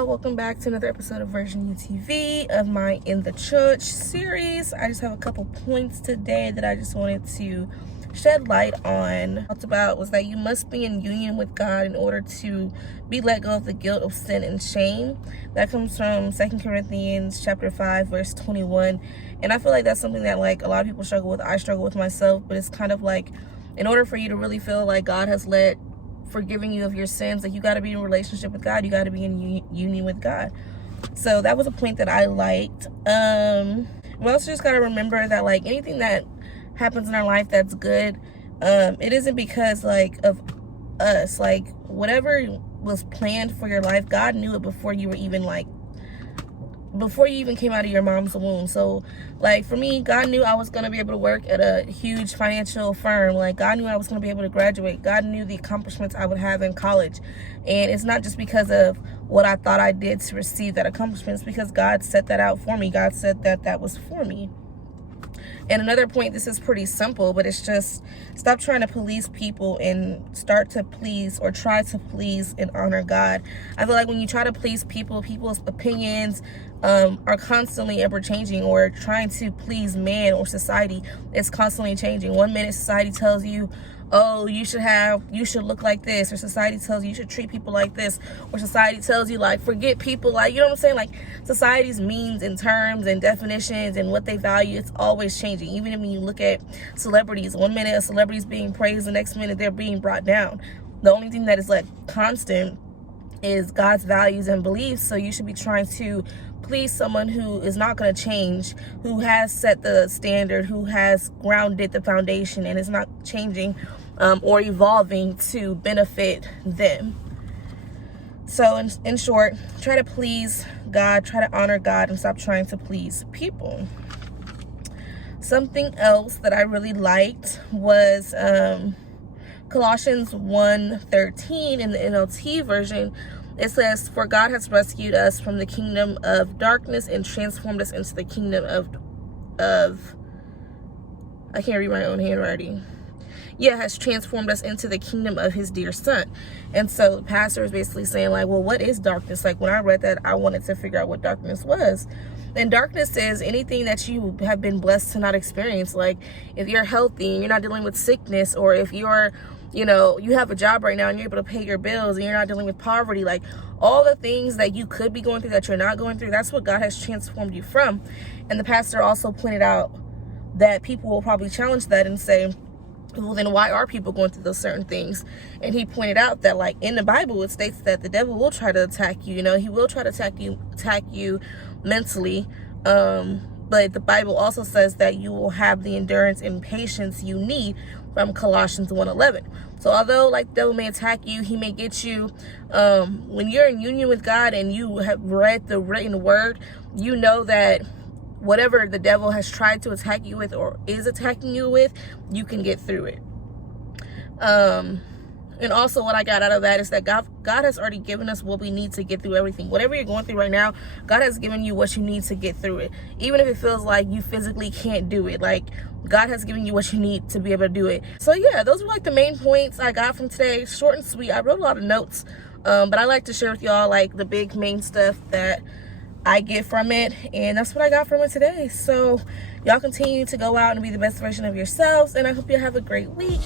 y'all, welcome back to another episode of VersionU TV of my In the Church series. I just have a couple points today that I just wanted to shed light on. What about was that you must be in union with God in order to be let go of the guilt of sin and shame. That comes from 2 Corinthians chapter 5 verse 21, and I feel like that's something that like a lot of people struggle with. I struggle with myself, but it's kind of like in order for you to really feel like God has forgiving you of your sins, like you got to be in a relationship with God, you got to be in union with God. So that was a point that I liked. We also just got to remember that like anything that happens in our life that's good, it isn't because like of us. Like whatever was planned for your life, God knew it before you even came out of your mom's womb. So like for me, God knew I was going to be able to work at a huge financial firm. Like God knew I was going to be able to graduate. God knew the accomplishments I would have in college. And it's not just because of what I thought I did to receive that accomplishment. It's because God set that out for me. God said that that was for me. And another point, this is pretty simple, but it's just stop trying to police people and start to please or try to please and honor God. I feel like when you try to please people, people's opinions are constantly ever changing, or trying to please man or society is constantly changing. One minute society tells you, oh, you should look like this, or society tells you should treat people like this, or society tells you like forget people, like, you know what I'm saying? Like society's means and terms and definitions and what they value, it's always changing. Even when you look at celebrities, one minute a celebrity's being praised, the next minute they're being brought down. The only thing that is like constant is God's values and beliefs. So you should be trying to please someone who is not going to change, who has set the standard, who has grounded the foundation and is not changing or evolving to benefit them. So in short, try to please God, try to honor God, and stop trying to please people. Something else that I really liked was Colossians 1:13 in the NLT version. It says, "For God has rescued us from the kingdom of darkness and transformed us into the kingdom of I can't read my own handwriting. Yeah, has transformed us into the kingdom of his dear son." And so the pastor is basically saying like, well, what is darkness? Like when I read that, I wanted to figure out what darkness was. And darkness is anything that you have been blessed to not experience. Like if you're healthy and you're not dealing with sickness, or if you're, you have a job right now and you're able to pay your bills and you're not dealing with poverty, like all the things that you could be going through that you're not going through, that's what God has transformed you from. And the pastor also pointed out that people will probably challenge that and say, well, then why are people going through those certain things? And he pointed out that like in the Bible, it states that the devil will try to attack you. He will try to attack you mentally. But the Bible also says that you will have the endurance and patience you need, from Colossians 1:11. So although like the devil may attack you, he may get you, when you're in union with God and you have read the written word, you know that whatever the devil has tried to attack you with or is attacking you with, you can get through it. And also what I got out of that is that God has already given us what we need to get through everything. Whatever you're going through right now, God has given you what you need to get through it. Even if it feels like you physically can't do it, like God has given you what you need to be able to do it. So yeah, those were like the main points I got from today. Short and sweet. I wrote a lot of notes, but I like to share with y'all like the big main stuff that I get from it, and that's what I got from it today. So y'all continue to go out and be the best version of yourselves, and I hope you have a great week.